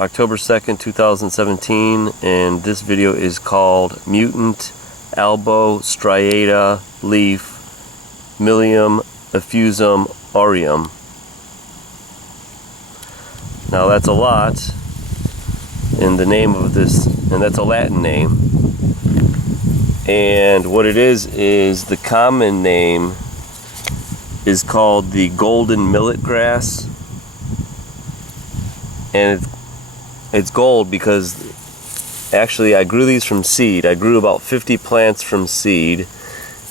October 2nd, 2017, and this video is called Mutant, Alba, Striata, Leaf, Millium, effusum, aureum. Now that's a lot in the name of this, and that's a Latin name. And what it is the common name is called the golden millet grass. And it's gold because actually I grew these from seed. I grew about 50 plants from seed.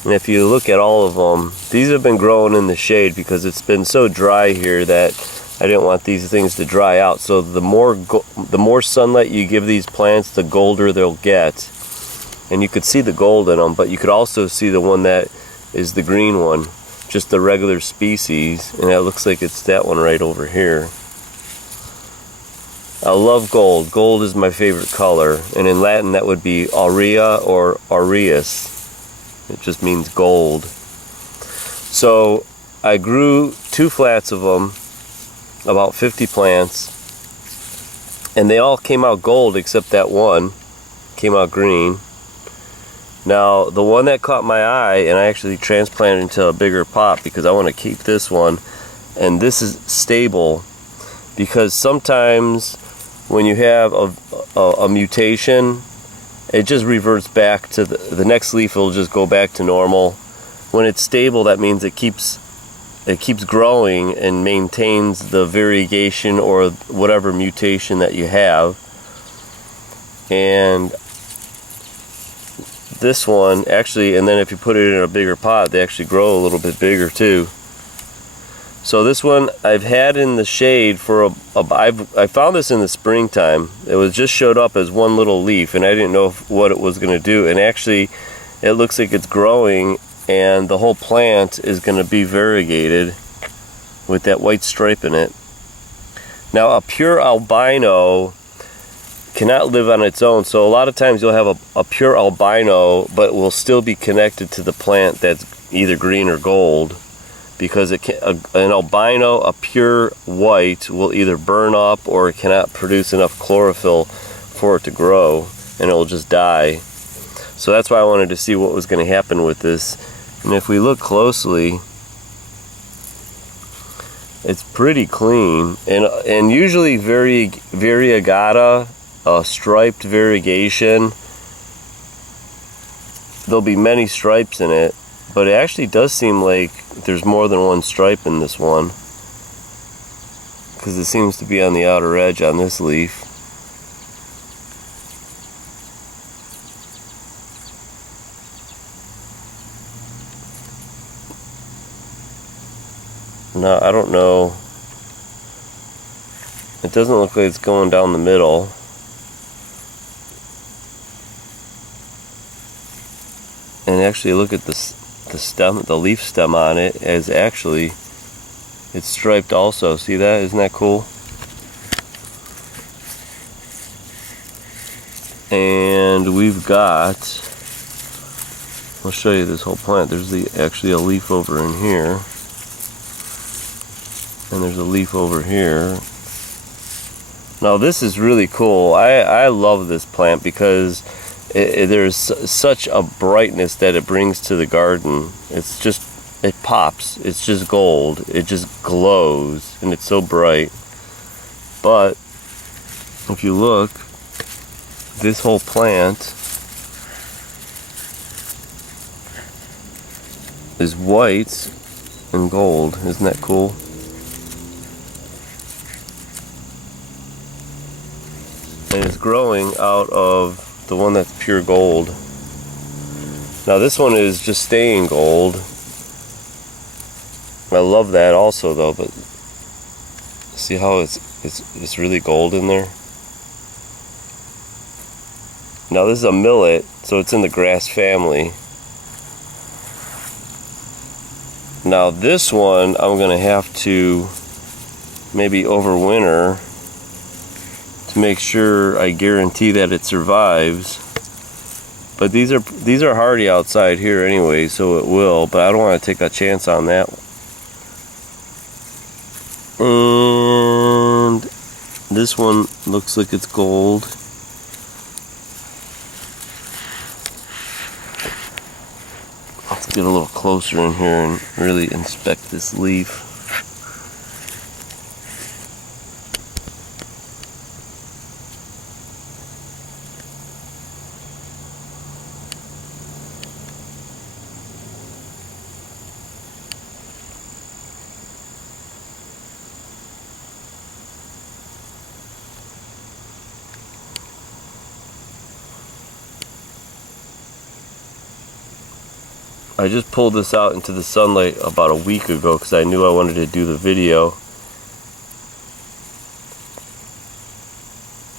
And if you look at all of them, these have been growing in the shade because it's been so dry here that I didn't want these things to dry out. So the more sunlight you give these plants, the golder they'll get. And you could see the gold in them, but you could also see the one that is the green one, just the regular species, and it looks like it's that one right over here. I love gold. Gold is my favorite color, and in Latin that would be aurea or aureus. It just means gold. So I grew 2 flats of them, about 50 plants, and they all came out gold except that one came out green. Now the one that caught my eye, and I actually transplanted into a bigger pot because I want to keep this one, and this is stable because sometimes when you have a mutation, it just reverts back to the next leaf. Will just go back to normal. When it's stable, that means it keeps growing and maintains the variegation or whatever mutation that you have. And this one actually, and then if you put it in a bigger pot, they actually grow a little bit bigger too. So this one I've had in the shade for I found this in the springtime. It was just showed up as one little leaf, and I didn't know what it was going to do. And actually, it looks like it's growing, and the whole plant is going to be variegated with that white stripe in it. Now, a pure albino cannot live on its own, so a lot of times you'll have a pure albino, but it will still be connected to the plant that's either green or gold. Because an albino, a pure white, will either burn up or it cannot produce enough chlorophyll for it to grow, and it will just die. So that's why I wanted to see what was going to happen with this. And if we look closely, it's pretty clean. And usually variegata, striped variegation, there'll be many stripes in it. But it actually does seem like there's more than one stripe in this one, because it seems to be on the outer edge on this leaf. Now, I don't know. It doesn't look like it's going down the middle. And actually, look at this. The stem, the leaf stem on it is actually, it's striped also. See that? Isn't that cool? And we've got, I'll show you this whole plant. There's actually a leaf over in here, and there's a leaf over here. Now this is really cool. I love this plant because there's such a brightness that it brings to the garden. It's just, it pops. It's just gold. It just glows, and it's so bright. But if you look, this whole plant is white and gold. Isn't that cool? And it's growing out of the one that's pure gold. Now this one is just staying gold. I love that also though, but see how it's really gold in there? Now this is a millet, so it's in the grass family. Now this one I'm gonna have to maybe overwinter to make sure I guarantee that it survives. But these are hardy outside here anyway, so it will, but I don't want to take a chance on that. And this one looks like it's gold. Let's get a little closer in here and really inspect this leaf. I just pulled this out into the sunlight about a week ago because I knew I wanted to do the video.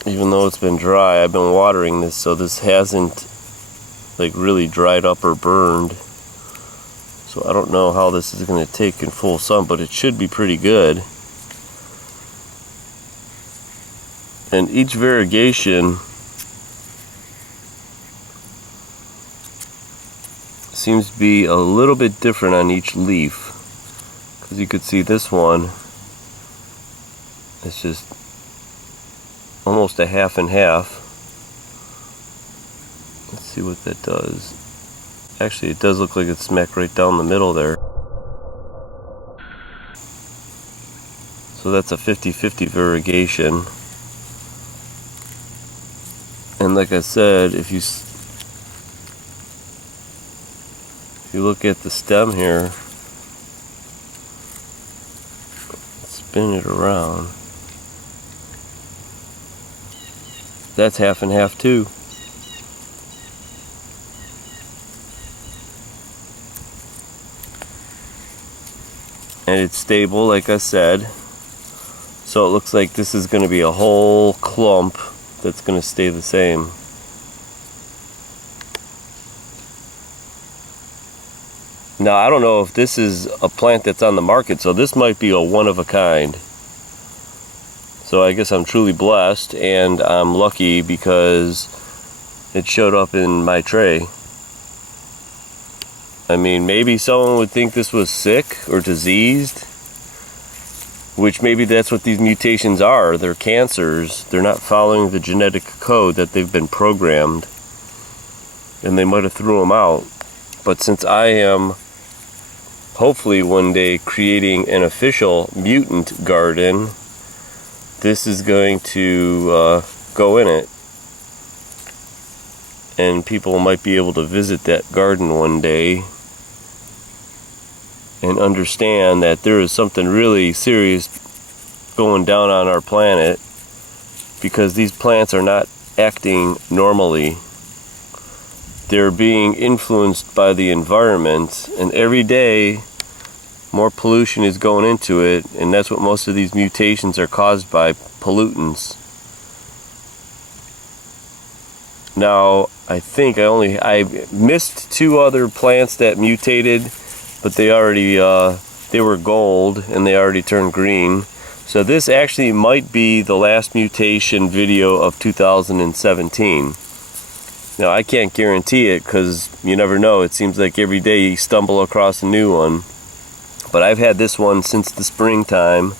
Even though it's been dry, I've been watering this, so this hasn't like really dried up or burned. So I don't know how this is going to take in full sun, but it should be pretty good. And each variegation seems to be a little bit different on each leaf, because you could see this one, it's just almost a half and half. Let's see what that does. Actually, it does look like it's smack right down the middle there. So that's a 50-50 variegation. And like I said, if you look at the stem here, spin it around, that's half and half too. And it's stable, like I said. So it looks like this is going to be a whole clump that's going to stay the same. Now, I don't know if this is a plant that's on the market, so this might be a one of a kind. So I guess I'm truly blessed, and I'm lucky because it showed up in my tray. I mean, maybe someone would think this was sick or diseased, which maybe that's what these mutations are. They're cancers. They're not following the genetic code that they've been programmed, and they might have threw them out. But since I am hopefully one day creating an official mutant garden, this is going to go in it, and people might be able to visit that garden one day and understand that there is something really serious going down on our planet, because these plants are not acting normally. They're being influenced by the environment, and every day more pollution is going into it, and that's what most of these mutations are caused by, pollutants. Now, I think I missed 2 other plants that mutated, but they already they were gold and they already turned green. So this actually might be the last mutation video of 2017. Now, I can't guarantee it because you never know. It seems like every day you stumble across a new one. But I've had this one since the springtime,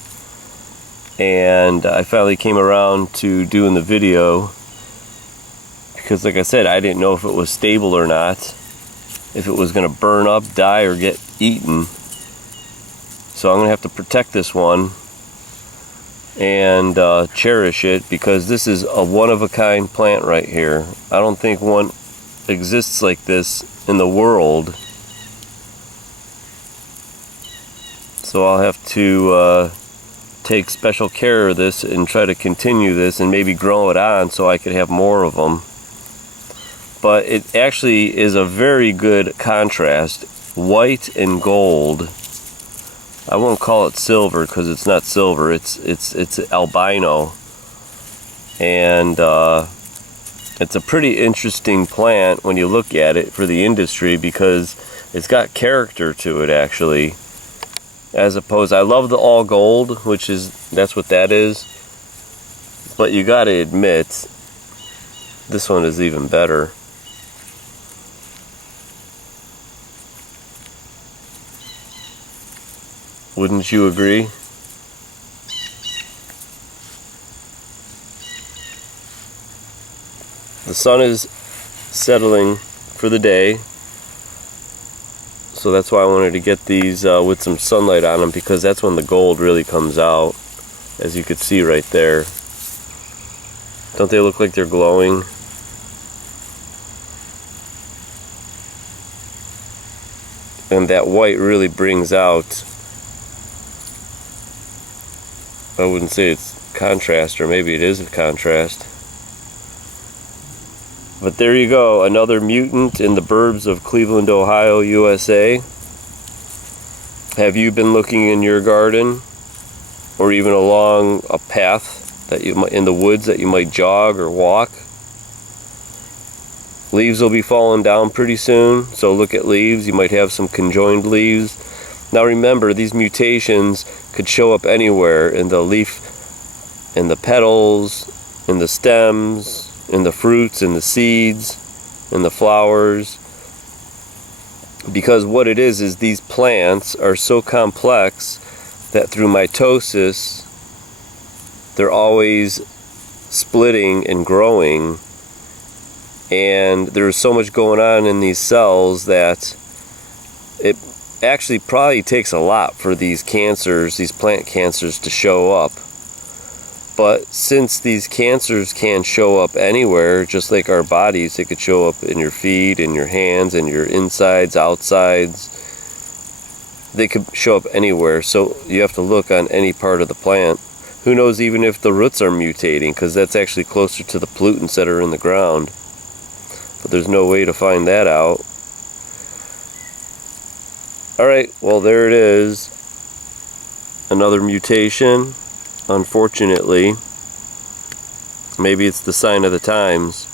and I finally came around to doing the video because, like I said, I didn't know if it was stable or not, if it was going to burn up, die, or get eaten. So I'm going to have to protect this one and cherish it, because this is a one-of-a-kind plant right here. I don't think one exists like this in the world. So I'll have to take special care of this and try to continue this and maybe grow it on so I could have more of them. But it actually is a very good contrast, white and gold. I won't call it silver because it's not silver. It's albino, and it's a pretty interesting plant when you look at it for the industry, because it's got character to it actually. As opposed, I love the all gold, that's what that is. But you got to admit, this one is even better. Wouldn't you agree? the sun is settling for the day, so that's why I wanted to get these with some sunlight on them, because that's when the gold really comes out, as you could see right there. Don't they look like they're glowing? And that white really brings out, I wouldn't say it's contrast, or maybe it is a contrast. But there you go, another mutant in the burbs of Cleveland, Ohio, USA. Have you been looking in your garden, or even along a path that you might, in the woods, that you might jog or walk? Leaves will be falling down pretty soon, so look at leaves. You might have some conjoined leaves. Now remember, these mutations could show up anywhere, in the leaf, in the petals, in the stems, in the fruits, in the seeds, in the flowers. Because what it is these plants are so complex that through mitosis, they're always splitting and growing. And there's so much going on in these cells that it actually probably takes a lot for these cancers, these plant cancers, to show up. But since these cancers can show up anywhere, just like our bodies, they could show up in your feet, in your hands, in your insides, outsides. They could show up anywhere, so you have to look on any part of the plant. Who knows even if the roots are mutating, because that's actually closer to the pollutants that are in the ground. But there's no way to find that out. Alright, well there it is. Another mutation. Unfortunately. Maybe it's the sign of the times.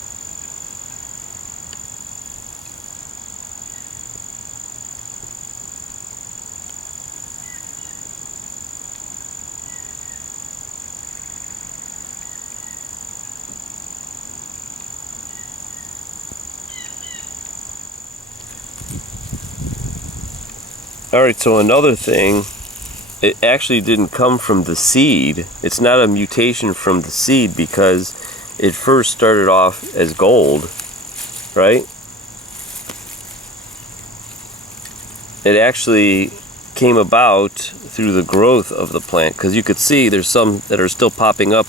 Alright, so another thing, it actually didn't come from the seed. It's not a mutation from the seed, because it first started off as gold, right? It actually came about through the growth of the plant, because you could see there's some that are still popping up.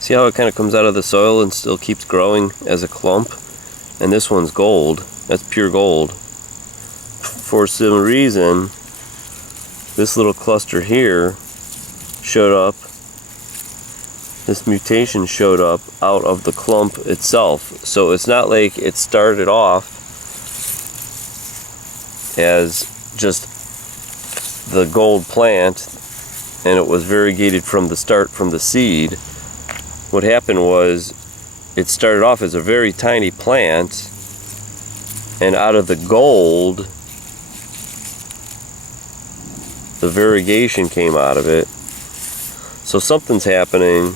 See how it kind of comes out of the soil and still keeps growing as a clump? And this one's gold. That's pure gold. For some reason, this little cluster here showed up. This mutation showed up out of the clump itself. So it's not like it started off as just the gold plant and it was variegated from the start, from the seed. What happened was it started off as a very tiny plant, and out of the gold, the variegation came out of it. So something's happening.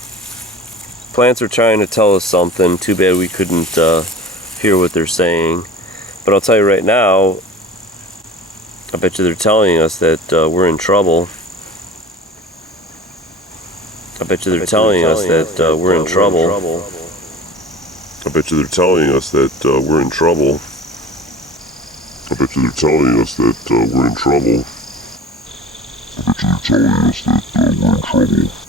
Plants are trying to tell us something. Too bad we couldn't hear what they're saying. But I'll tell you right now, I bet you they're telling us that we're in trouble. I bet you they're telling us that we're in trouble. I bet you they're telling us that we're in trouble. I bet you they're telling us that we're in trouble. I bet you they're telling us that we're in trouble.